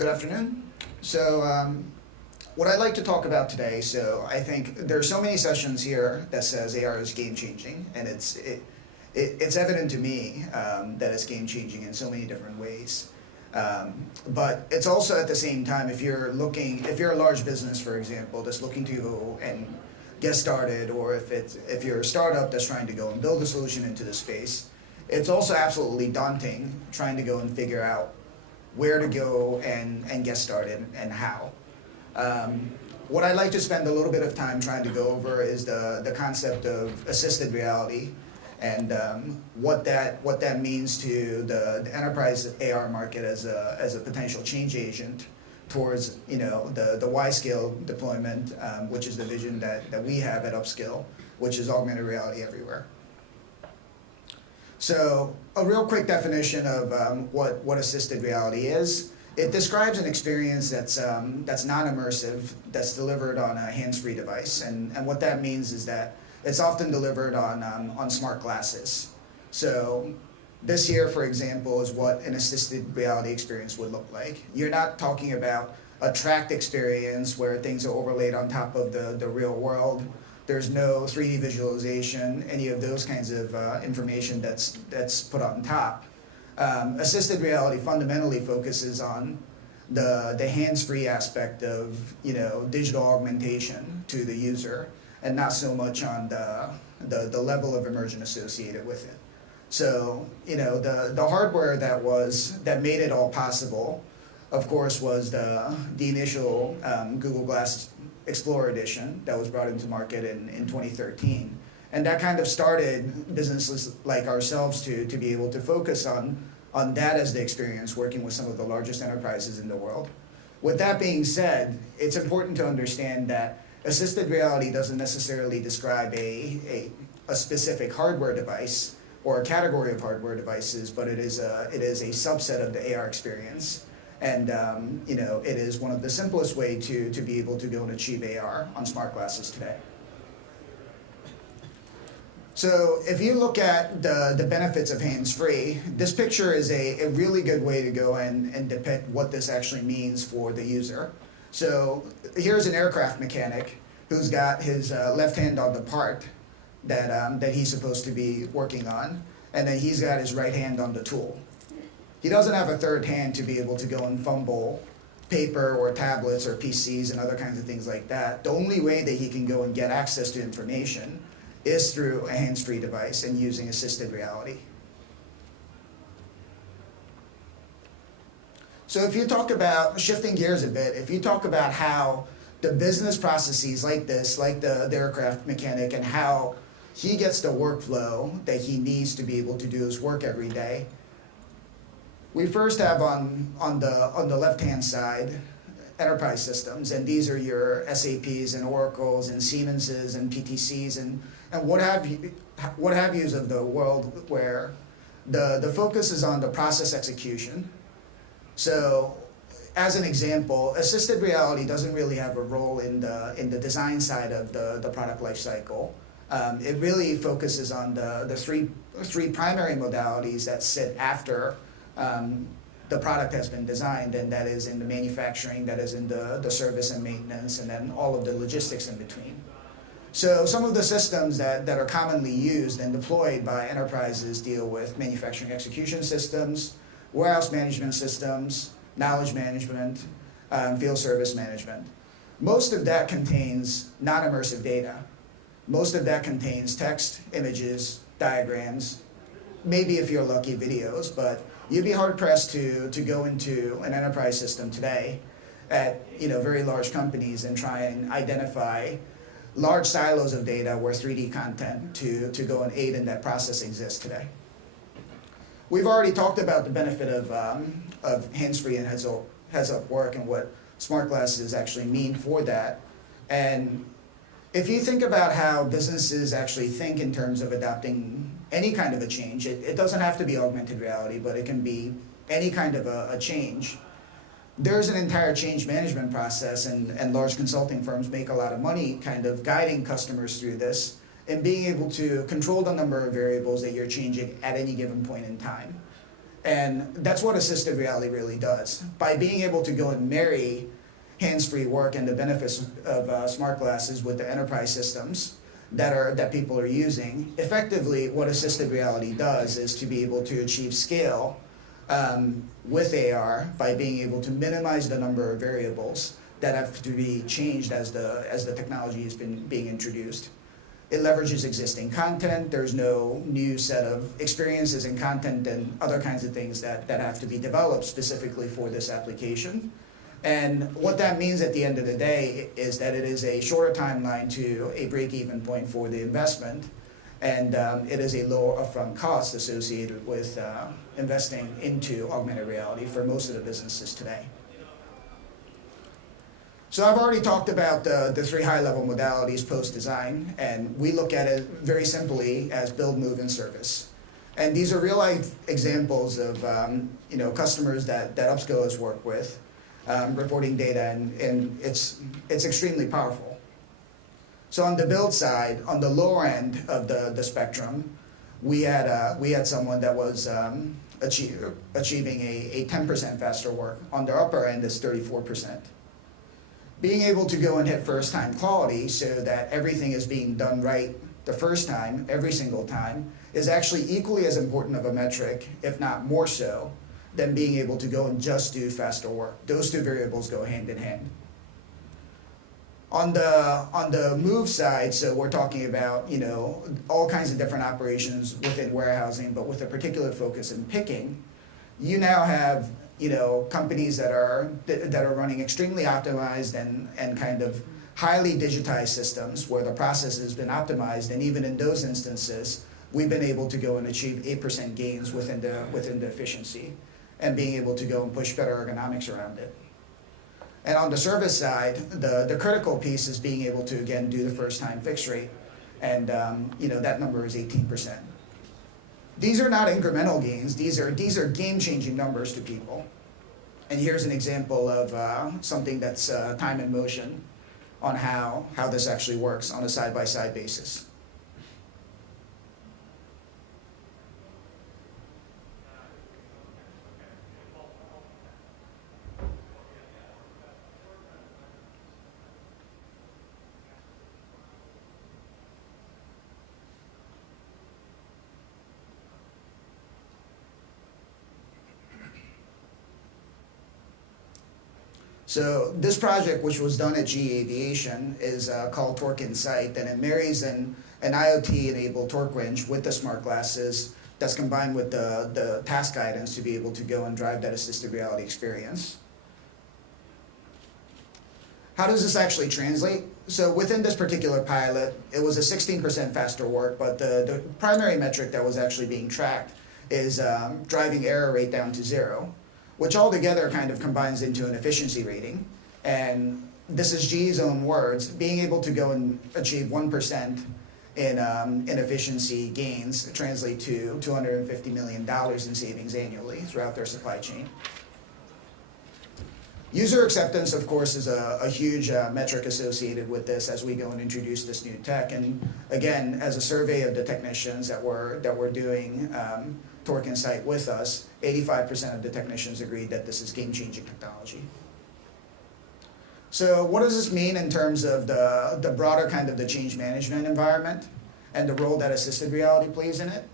Good afternoon. So what I'd like to talk about today, so I think there are so many sessions here that says AR is game changing, and it's evident to me that it's game changing in so many different ways. But it's also at the same time, if you're a large business, for example, that's looking to go and get started, or if you're a startup that's trying to go and build a solution into the space, it's also absolutely daunting trying to go and figure out where to go and get started and how. What I'd like to spend a little bit of time trying to go over is the concept of assisted reality and what that means to the enterprise AR market as a potential change agent towards the Y-scale deployment, which is the vision that we have at Upskill, which is augmented reality everywhere. So a real quick definition of what assisted reality is. It describes an experience that's non-immersive, that's delivered on a hands-free device. And what that means is that it's often delivered on smart glasses. So this here, for example, is what an assisted reality experience would look like. You're not talking about a tracked experience where things are overlaid on top of the real world. There's no 3D visualization, any of those kinds of information that's put on top. Assisted reality fundamentally focuses on the hands-free aspect of digital augmentation to the user, and not so much on the level of immersion associated with it. So the hardware that made it all possible, of course, was the initial Google Glass Explorer edition that was brought into market in 2013. And that kind of started businesses like ourselves to be able to focus on that as the experience, working with some of the largest enterprises in the world. With that being said, it's important to understand that assisted reality doesn't necessarily describe a specific hardware device or a category of hardware devices, but it is a subset of the AR experience. And it is one of the simplest way to be able to go and achieve AR on smart glasses today. So if you look at the benefits of hands-free, this picture is a really good way to go and depict what this actually means for the user. So here's an aircraft mechanic who's got his left hand on the part that he's supposed to be working on, and then he's got his right hand on the tool. He doesn't have a third hand to be able to go and fumble paper or tablets or PCs and other kinds of things like that. The only way that he can go and get access to information is through a hands-free device and using assisted reality. So if you talk about, shifting gears a bit, if you talk about how the business processes like this, like the aircraft mechanic, and how he gets the workflow that he needs to be able to do his work every day, we first have on the left-hand side enterprise systems, and these are your SAPs and Oracles and Siemenses and PTCs and what have yous of the world, where the focus is on the process execution. So as an example, assisted reality doesn't really have a role in the design side of the product life cycle. It really focuses on the three primary modalities that sit after the product has been designed, and that is in the manufacturing, that is in the service and maintenance, and then all of the logistics in between. So some of the systems that are commonly used and deployed by enterprises deal with manufacturing execution systems, warehouse management systems, knowledge management, field service management. Most of that contains non-immersive data. Most of that contains text, images, diagrams, maybe if you're lucky, videos, but you'd be hard-pressed to go into an enterprise system today at very large companies and try and identify large silos of data where 3D content to go and aid in that process exists today. We've already talked about the benefit of hands-free and heads-up work and what smart glasses actually mean for that. And if you think about how businesses actually think in terms of adopting any kind of a change, it doesn't have to be augmented reality, but it can be any kind of a change. There's an entire change management process, and large consulting firms make a lot of money kind of guiding customers through this and being able to control the number of variables that you're changing at any given point in time. And that's what assisted reality really does. By being able to go and marry hands-free work and the benefits of smart glasses with the enterprise systems that people are using, effectively what assisted reality does is to be able to achieve scale with AR by being able to minimize the number of variables that have to be changed as the technology has been being introduced. It leverages existing content. There's no new set of experiences and content and other kinds of things that have to be developed specifically for this application. And what that means at the end of the day is that it is a shorter timeline to a break-even point for the investment, and it is a lower upfront cost associated with investing into augmented reality for most of the businesses today. So I've already talked about the three high-level modalities post-design, and we look at it very simply as build, move, and service. And these are real-life examples of customers that Upsco has worked with, reporting data, and it's extremely powerful. So on the build side, on the lower end of the spectrum, we had someone that was achieving a 10% faster work. On the upper end is 34%. Being able to go and hit first-time quality so that everything is being done right the first time, every single time, is actually equally as important of a metric, if not more so, than being able to go and just do faster work. Those two variables go hand in hand. On the move side, so we're talking about all kinds of different operations within warehousing, but with a particular focus in picking. You now have companies that are running extremely optimized and kind of highly digitized systems where the process has been optimized, and even in those instances, we've been able to go and achieve 8% gains within the efficiency, and being able to go and push better ergonomics around it. And on the service side, the critical piece is being able to again do the first time fix rate, and that number is 18%. These are not incremental gains. These are game-changing numbers to people. And here's an example of something that's time and motion on how this actually works on a side-by-side basis. So this project, which was done at GE Aviation, is called Torque Insight, and it marries an IoT-enabled torque wrench with the smart glasses that's combined with the task guidance to be able to go and drive that assisted reality experience. How does this actually translate? So within this particular pilot, it was a 16% faster work, but the primary metric that was actually being tracked is driving error rate down to 0. Which altogether kind of combines into an efficiency rating. And this is GE's own words, being able to go and achieve 1% in efficiency gains translate to $250 million in savings annually throughout their supply chain. User acceptance, of course, is a huge metric associated with this as we go and introduce this new tech. And again, as a survey of the technicians that we're doing Torque Insight with us, 85% of the technicians agreed that this is game-changing technology. So what does this mean in terms of the broader kind of the change management environment and the role that assisted reality plays in it?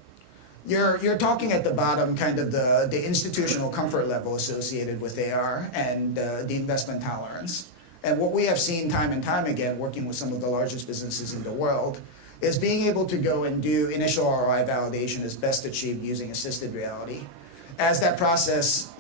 You're talking at the bottom kind of the institutional comfort level associated with AR and the investment tolerance. And what we have seen time and time again working with some of the largest businesses in the world is being able to go and do initial ROI validation is best achieved using assisted reality. As that process,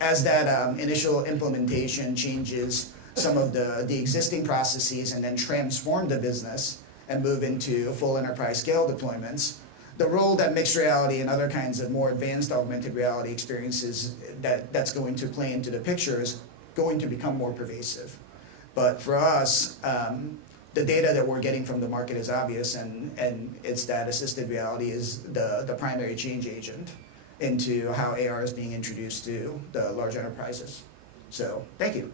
as that initial implementation changes some of the existing processes and then transform the business and move into full enterprise scale deployments, the role that mixed reality and other kinds of more advanced augmented reality experiences that's going to play into the picture is going to become more pervasive. But for us, the data that we're getting from the market is obvious, and it's that assisted reality is the primary change agent into how AR is being introduced to the large enterprises. So, thank you.